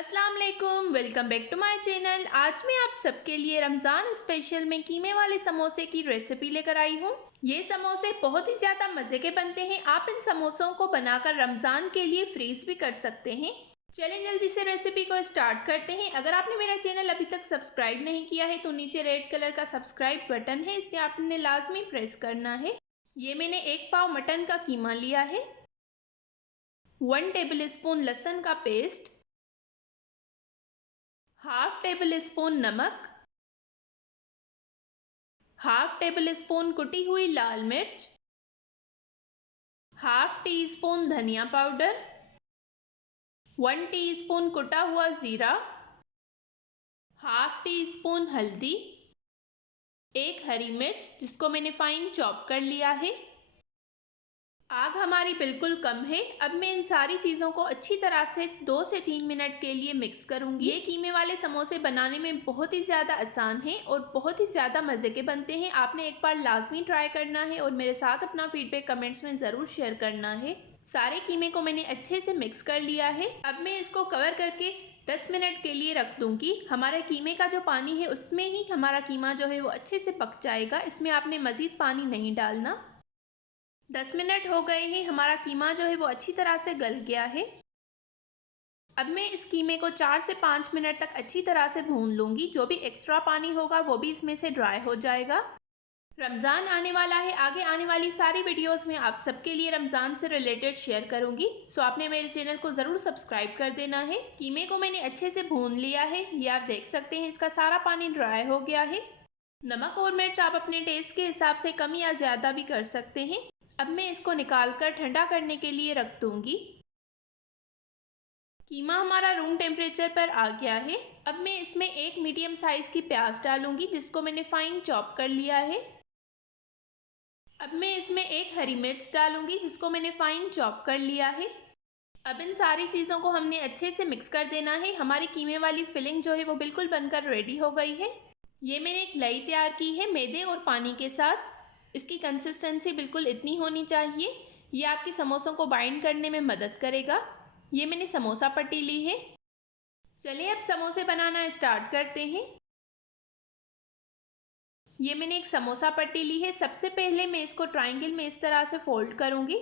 अस्सलाम वालेकुम, welcome back to my channel. आज मैं आप सबके लिए रमज़ान स्पेशल में कीमे वाले समोसे की रेसिपी लेकर आई हूँ। ये समोसे बहुत ही ज़्यादा मज़े के बनते हैं। आप इन समोसों को बनाकर रमज़ान के लिए फ्रीज भी कर सकते हैं। चलें जल्दी से रेसिपी को स्टार्ट करते हैं। अगर आपने मेरा चैनल अभी तक सब्सक्राइब नहीं किया है तो नीचे रेड कलर का सब्सक्राइब बटन है, इसे आपने लाजमी प्रेस करना है। ये मैंने 1 पाव मटन का कीमा लिया है, 1 टेबल स्पून लहसुन का पेस्ट, हाफ टेबल स्पून नमक, हाफ टेबल स्पून कुटी हुई लाल मिर्च, हाफ टी स्पून धनिया पाउडर, 1 टीस्पून कुटा हुआ जीरा, हाफ टी स्पून हल्दी, 1 हरी मिर्च जिसको मैंने फाइन चॉप कर लिया है। आग हमारी बिल्कुल कम है। अब मैं इन सारी चीज़ों को अच्छी तरह से 2 से 3 मिनट के लिए मिक्स करूंगी। ये कीमे वाले समोसे बनाने में बहुत ही ज़्यादा आसान है और बहुत ही ज़्यादा मज़े के बनते हैं। आपने एक बार लाजमी ट्राई करना है और मेरे साथ अपना फीडबैक कमेंट्स में ज़रूर शेयर करना है। सारे कीमे को मैंने अच्छे से मिक्स कर लिया है। अब मैं इसको कवर करके 10 मिनट के लिए रख दूंगी। हमारे कीमे का जो पानी है उसमें ही हमारा कीमा जो है वो अच्छे से पक जाएगा। इसमें आपने मज़ीद पानी नहीं डालना। 10 मिनट हो गए हैं। हमारा कीमा जो है वो अच्छी तरह से गल गया है। अब मैं इस कीमे को 4 से 5 मिनट तक अच्छी तरह से भून लूँगी। जो भी एक्स्ट्रा पानी होगा वो भी इसमें से ड्राई हो जाएगा। रमज़ान आने वाला है। आगे आने वाली सारी वीडियोस में आप सबके लिए रमज़ान से रिलेटेड शेयर करूँगी। सो आपने मेरे चैनल को ज़रूर सब्सक्राइब कर देना है। कीमे को मैंने अच्छे से भून लिया है। ये आप देख सकते हैं इसका सारा पानी ड्राई हो गया है। नमक और मिर्च आप अपने टेस्ट के हिसाब से कम या ज़्यादा भी कर सकते हैं। अब मैं इसको निकाल कर ठंडा करने के लिए रख दूंगी। कीमा हमारा रूम टेम्परेचर पर आ गया है। अब मैं इसमें 1 मीडियम साइज की प्याज डालूंगी जिसको मैंने फाइन चॉप कर लिया है। अब मैं इसमें 1 हरी मिर्च डालूंगी जिसको मैंने फाइन चॉप कर लिया है। अब इन सारी चीज़ों को हमने अच्छे से मिक्स कर देना है। हमारी कीमे वाली फिलिंग जो है वो बिल्कुल बनकर रेडी हो गई है। ये मैंने एक लई तैयार की है मैदे और पानी के साथ। इसकी कंसिस्टेंसी बिल्कुल इतनी होनी चाहिए। ये आपके समोसों को बाइंड करने में मदद करेगा। ये मैंने समोसा पट्टी ली है। चलिए अब समोसे बनाना स्टार्ट करते हैं। ये मैंने एक समोसा पट्टी ली है। सबसे पहले मैं इसको ट्रायंगल में इस तरह से फोल्ड करूँगी।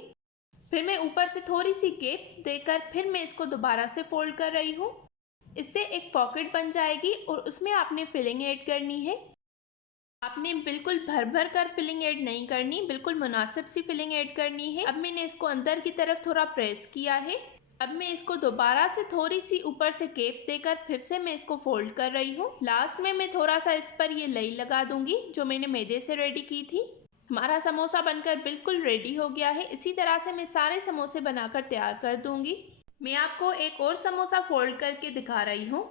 फिर मैं ऊपर से थोड़ी सी गैप देकर फिर मैं इसको दोबारा से फोल्ड कर रही हूँ। इससे एक पॉकेट बन जाएगी और उसमें आपने फिलिंग ऐड करनी है। आपने बिल्कुल भर भर कर फिलिंग ऐड नहीं करनी, बिल्कुल मुनासिब सी फिलिंग ऐड करनी है। अब मैंने इसको अंदर की तरफ थोड़ा प्रेस किया है। अब मैं इसको दोबारा से थोड़ी सी ऊपर से गैप देकर फिर से मैं इसको फोल्ड कर रही हूँ। लास्ट में मैं थोड़ा सा इस पर ये लई लगा दूंगी जो मैंने मैदे से रेडी की थी। हमारा समोसा बनकर बिल्कुल रेडी हो गया है। इसी तरह से मैं सारे समोसे बनाकर तैयार कर दूंगी। मैं आपको एक और समोसा फोल्ड करके दिखा रही हूँ।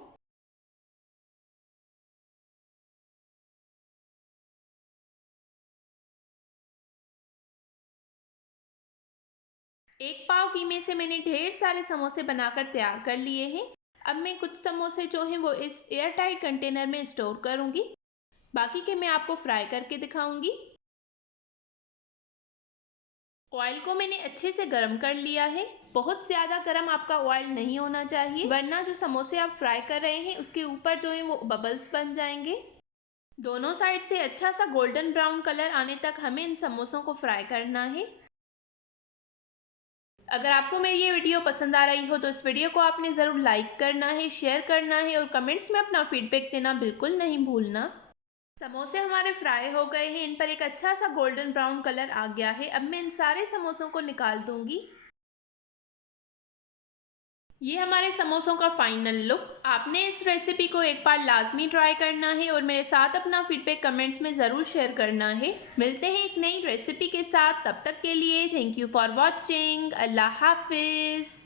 एक पाव कीमे से मैंने ढेर सारे समोसे बनाकर तैयार कर लिए हैं। अब मैं कुछ समोसे जो हैं वो इस एयर टाइट कंटेनर में स्टोर करूंगी। बाकी के मैं आपको फ्राई करके दिखाऊंगी। ऑयल को मैंने अच्छे से गर्म कर लिया है। बहुत ज़्यादा गर्म आपका ऑयल नहीं होना चाहिए वरना जो समोसे आप फ्राई कर रहे हैं उसके ऊपर जो है वो बबल्स बन जाएंगे। दोनों साइड से अच्छा सा गोल्डन ब्राउन कलर आने तक हमें इन समोसों को फ्राई करना है। अगर आपको मेरी ये वीडियो पसंद आ रही हो तो इस वीडियो को आपने ज़रूर लाइक करना है, शेयर करना है और कमेंट्स में अपना फीडबैक देना बिल्कुल नहीं भूलना। समोसे हमारे फ्राई हो गए हैं। इन पर एक अच्छा सा गोल्डन ब्राउन कलर आ गया है। अब मैं इन सारे समोसों को निकाल दूंगी। ये हमारे समोसों का फाइनल लुक। आपने इस रेसिपी को एक बार लाजमी ट्राई करना है और मेरे साथ अपना फीडबैक कमेंट्स में ज़रूर शेयर करना है। मिलते हैं एक नई रेसिपी के साथ। तब तक के लिए थैंक यू फॉर वॉचिंग। अल्लाह हाफिज़।